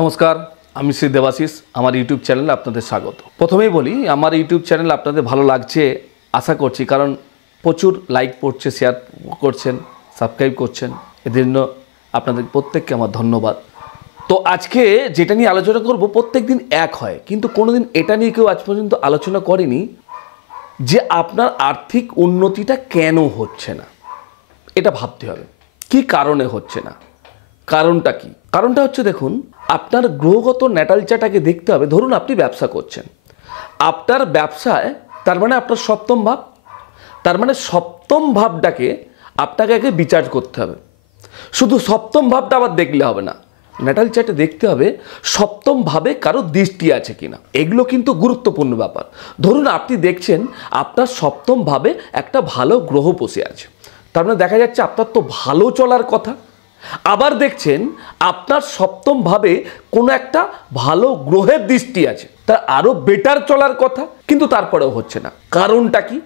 নমস্কার, আমি শ্রী দেবাশিস। আমার ইউটিউব চ্যানেলে আপনাদের স্বাগত। প্রথমেই বলি, আমার ইউটিউব চ্যানেল আপনাদের ভালো লাগছে আশা করছি, কারণ প্রচুর লাইক পড়ছে, শেয়ার করছেন, সাবস্ক্রাইব করছেন। এর জন্য আপনাদের প্রত্যেককে আমার ধন্যবাদ। তো আজকে যেটা নিয়ে আলোচনা করব, প্রত্যেক দিন এক হয়, কিন্তু কোনো দিন এটা নিয়ে কেউ আজ পর্যন্ত আলোচনা করেনি যে আপনার আর্থিক উন্নতিটা কেন হচ্ছে না। এটা ভাবতে হবে কি কারণে হচ্ছে না। কারণটা কি? কারণটা হচ্ছে, দেখুন, আপনার গ্রহগত ন্যাটাল চার্টটাকে দেখতে হবে। ধরুন আপনি ব্যবসা করছেন, আপনার ব্যবসায় তার মানে আপনার সপ্তম ভাব, তার মানে সপ্তম ভাবটাকে আপনাকে আগে বিচার করতে হবে। শুধু সপ্তম ভাবটা আবার দেখলে হবে না, ন্যাটাল চার্টে দেখতে হবে সপ্তম ভাবে কারো দৃষ্টি আছে কিনা। এগুলো কিন্তু গুরুত্বপূর্ণ ব্যাপার। ধরুন আপনি দেখছেন আপনার সপ্তম ভাবে একটা ভালো গ্রহ বসে আছে, তার মানে দেখা যাচ্ছে আপনার তো ভালো চলার কথা। আবার দেখছেন আপনার সপ্তম ভাবে কোনো একটা ভালো গ্রহের দৃষ্টি আছে, তার আরো বেটার চলার কথা, কিন্তু তারপরেও হচ্ছে না। কারণটা কি?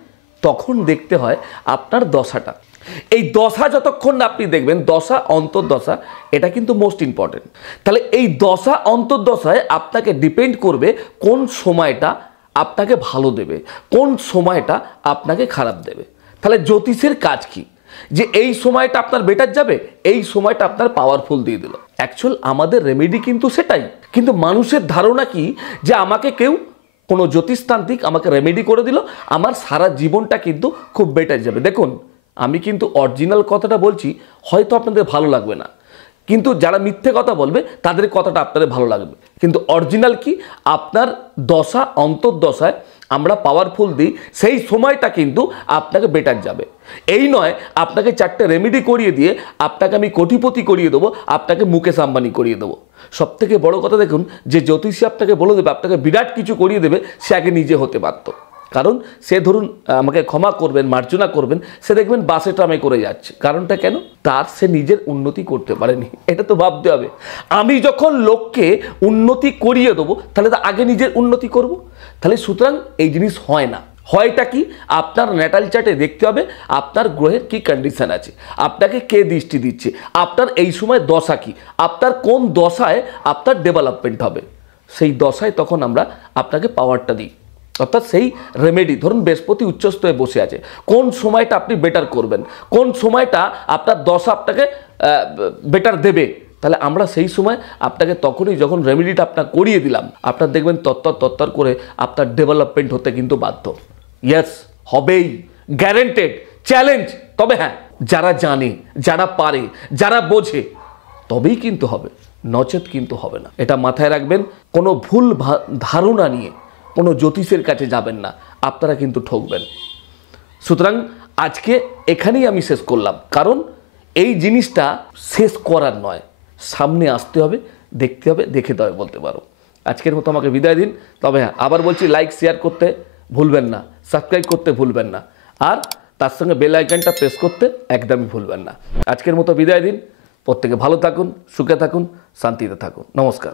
তখন দেখতে হয় আপনার দশাটা। এই দশা যতক্ষণ না আপনি দেখবেন, দশা অন্তর্দশা, এটা কিন্তু মোস্ট ইম্পর্টেন্ট। তাহলে এই দশা অন্তর্দশায় আপনাকে ডিপেন্ড করবে কোন সময়টা আপনাকে ভালো দেবে, কোন সময়টা আপনাকে খারাপ দেবে। তাহলে জ্যোতিষের কাজ কি? যে এই সময়টা আপনার বেটার যাবে, এই সময়টা আপনার পাওয়ারফুল দিয়ে দিল। অ্যাকচুয়াল আমাদের রেমেডি কিন্তু সেটাই, কিন্তু মানুষের ধারণা কি যে আমাকে কেউ কোনো জ্যোতিষতান্ত্রিক আমাকে রেমেডি করে দিল, আমার সারা জীবনটা কিন্তু খুব বেটার যাবে। দেখুন, আমি কিন্তু অরিজিনাল কথাটা বলছি, হয়তো আপনাদের ভালো লাগবে না, কিন্তু যারা মিথ্যে কথা বলবে তাদের কথাটা আপনাদের ভালো লাগবে। কিন্তু অরিজিনাল কি? আপনার দশা অন্তর্দশায় আমরা পাওয়ারফুল দিই, সেই সময়টা কিন্তু আপনাকে বেটার যাবে। এই নয় আপনাকে চারটে রেমেডি করিয়ে দিয়ে আপনাকে আমি কোটিপতি করিয়ে দেবো, আপনাকে মুকেশ আম্বানি করিয়ে দেবো। সব থেকে বড় কথা, দেখুন, যে জ্যোতিষী আপনাকে বলে দেবে আপনাকে বিরাট কিছু করিয়ে দেবে, সে আগে নিজে হতে পারত। কারণ সে, ধরুন, আমাকে ক্ষমা করবেন, মার্জনা করবেন, সে দেখবেন বাসে ট্রামে করে যাচ্ছে। কারণটা কেন? তার সে নিজের উন্নতি করতে পারেনি। এটা তো ভাবতে হবে। আমি যখন লোককে উন্নতি করিয়ে দেবো, তাহলে তো আগে নিজের উন্নতি করব। তাহলে সুতরাং এই জিনিস হয় না। হয়টা কি? আপনার ন্যাটাল চার্টে দেখতে হবে আপনার গ্রহের কি কন্ডিশন আছে, আপনাকে কে দৃষ্টি দিচ্ছে, আপনার এই সময় দশা কি, আপনার কোন দশায় আপনার ডেভেলপমেন্ট হবে, সেই দশায় তখন আমরা আপনাকে পাওয়ারটা দিই। অর্থাৎ সেই রেমেডি, ধরুন বৃহস্পতি উচ্চস্তরে বসে আছে, কোন সময়টা আপনি বেটার করবেন, কোন সময়টা আপনার দশা আপনাকে বেটার দেবে, তাহলে আমরা সেই সময় আপনাকে তখনই যখন রেমেডিটা আপনার করিয়ে দিলাম, আপনার দেখবেন তত্তর করে আপনার ডেভেলপমেন্ট হতে কিন্তু বাধ্য। ইয়েস, হবেই, গ্যারেন্টেড, চ্যালেঞ্জ। তবে হ্যাঁ, যারা জানে, যারা পারে, যারা বোঝে, তবেই কিন্তু হবে, নচেত কিন্তু হবে না। এটা মাথায় রাখবেন। কোনো ভুল ধারণা নিয়ে কোনো জ্যোতিষের কাছে যাবেন না, আপনারা কিন্তু ঠকবেন। সুতরাং আজকে এখানেই আমি শেষ করলাম, কারণ এই জিনিসটা শেষ করার নয়, সামনে আসতে হবে, দেখতে হবে, দেখে তবে বলতে পারো। আজকের মতো আমাকে বিদায় দিন। তবে হ্যাঁ, আবার বলছি, লাইক শেয়ার করতে ভুলবেন না, সাবস্ক্রাইব করতে ভুলবেন না, আর তার সঙ্গে বেল আইকনটা প্রেস করতে একদমই ভুলবেন না। আজকের মতো বিদায় দিন। প্রত্যেকে ভালো থাকুন, সুখে থাকুন, শান্তিতে থাকুন। নমস্কার।